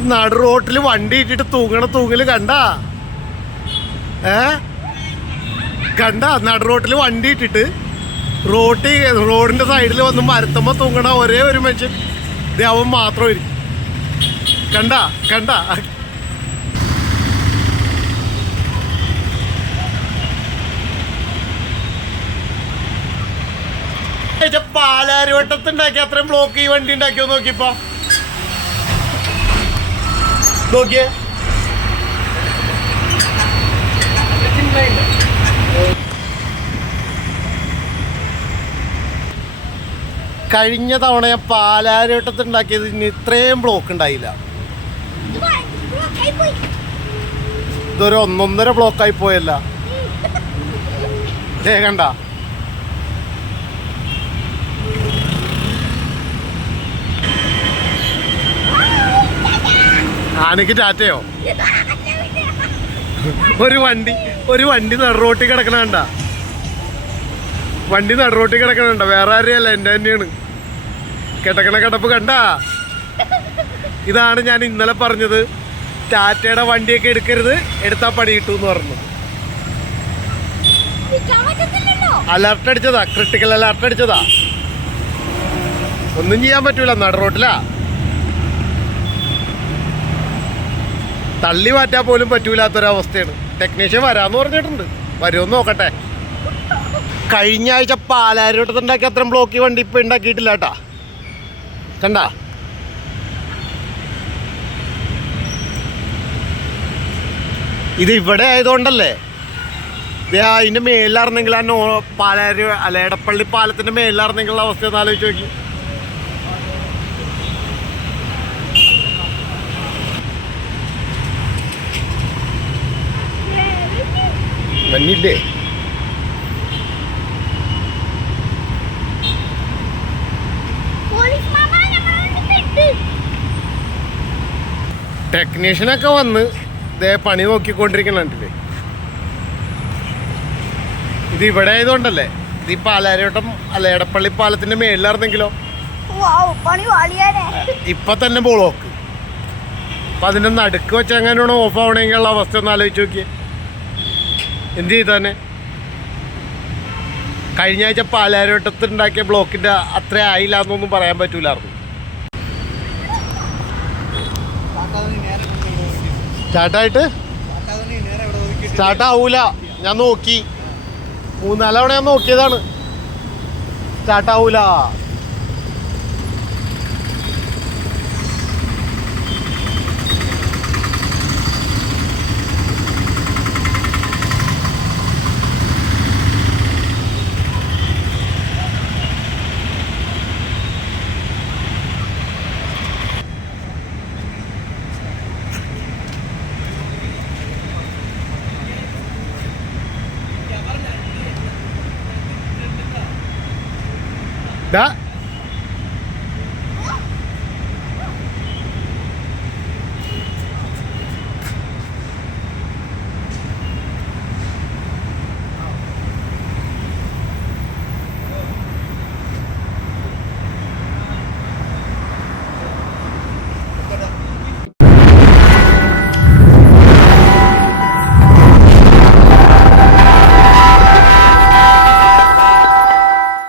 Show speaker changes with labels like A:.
A: നടു റോട്ടിൽ വണ്ടി ഇട്ടിട്ട് തൂങ്ങണ തൂങ്ങൽ കണ്ട? ഏ? കണ്ട? നട റോട്ടിൽ വണ്ടി ഇട്ടിട്ട് റോട്ടി റോഡിന്റെ സൈഡിൽ വന്ന് മരത്തുമ്പോ തൂങ്ങണ ഒരേ ഒരു മനുഷ്യൻ. ദേവൻ മാത്രം ഇരിക്കും കണ്ട? കണ്ട? പാലാരിവട്ടത്തുണ്ടാക്കി അത്രയും ബ്ലോക്ക് ഈ വണ്ടി ഉണ്ടാക്കിയോ നോക്കിയപ്പോ. നോക്കിയേ. കഴിഞ്ഞ തവണ ഞാൻ പാലാരിവട്ടത്ത് ഉണ്ടാക്കിയത് ഇനി ഇത്രയും ബ്ലോക്ക് ഉണ്ടായില്ല. ഇതൊരു ഒന്നൊന്നര ബ്ലോക്കായി പോയല്ല. കണ്ട. ആനക്ക് ടാറ്റയോ? ഒരു വണ്ടി ഒരു വണ്ടി നടുറോട്ടിൽ കിടക്കണ കണ്ട? വണ്ടി നടുറോട്ടിൽ കിടക്കണണ്ട വേറെ ആരെയല്ല എന്റെ തന്നെയാണ്. കിടക്കണ കിടപ്പ് കണ്ട? ഇതാണ് ഞാൻ ഇന്നലെ പറഞ്ഞത്. ടാറ്റയുടെ വണ്ടിയൊക്കെ എടുക്കരുത് എടുത്താൽ പണി കിട്ടും എന്ന് പറഞ്ഞു. അലർട്ട് അടിച്ചതാ ക്രിട്ടിക്കൽ അലർട്ട് അടിച്ചതാ. ഒന്നും ചെയ്യാൻ പറ്റൂല നടുറോട്ടിലാ തള്ളി മാറ്റാൻ പോലും പറ്റൂലാത്തൊരവസ്ഥയാണ്. ടെക്നീഷ്യൻ വരാന്ന് പറഞ്ഞിട്ടുണ്ട്. വരുമെന്ന് നോക്കട്ടെ. കഴിഞ്ഞ ആഴ്ച പാലാരിവട്ടത്ത് ഉണ്ടാക്കി അത്രയും ബ്ലോക്ക് വണ്ടി ഇപ്പൊ ഉണ്ടാക്കിയിട്ടില്ല കേട്ടാ. കണ്ട? ഇത് ഇവിടെ ആയതുകൊണ്ടല്ലേ? അതിന്റെ മേലിറങ്ങെങ്കിൽ ആ നോ പാലാരി അല്ല എടപ്പള്ളി പാലത്തിന്റെ മേലിറങ്ങെങ്കിലുള്ള അവസ്ഥ ഒന്ന് ആലോചിച്ച് നോക്കി മഞ്ഞില്ലേ ടെക്നീഷ്യനൊക്കെ വന്ന് ഇതേ പണി നോക്കിക്കൊണ്ടിരിക്കണേ ഇത് ഇവിടെ ആയതുകൊണ്ടല്ലേ? ഇത് ഈ പാലാരോട്ടം അല്ല എടപ്പള്ളി പാലത്തിന്റെ മേലിലായിരുന്നെങ്കിലോ ഇപ്പൊ തന്നെ ബോളോക്ക് അപ്പൊ അതിന്റെ നടുക്ക് വെച്ച് എങ്ങനെയാണോ ഓഫ് ആവണമെങ്കിലുള്ള അവസ്ഥ ഒന്ന് ആലോചിച്ച് നോക്കിയേ. എന്ത് ചെയ്താനെ കഴിഞ്ഞ ആഴ്ച പാലാരിവട്ടത്ത് ഉണ്ടാക്കിയ ബ്ലോക്കിന്റെ അത്ര ആയില്ല എന്നൊന്നും പറയാൻ പറ്റൂലായിരുന്നു സ്റ്റാർട്ടായിട്ട്? സ്റ്റാർട്ട് ആവൂല ഞാൻ നോക്കി. മൂന്നാലവണ ഞാൻ നോക്കിയതാണ്. Start that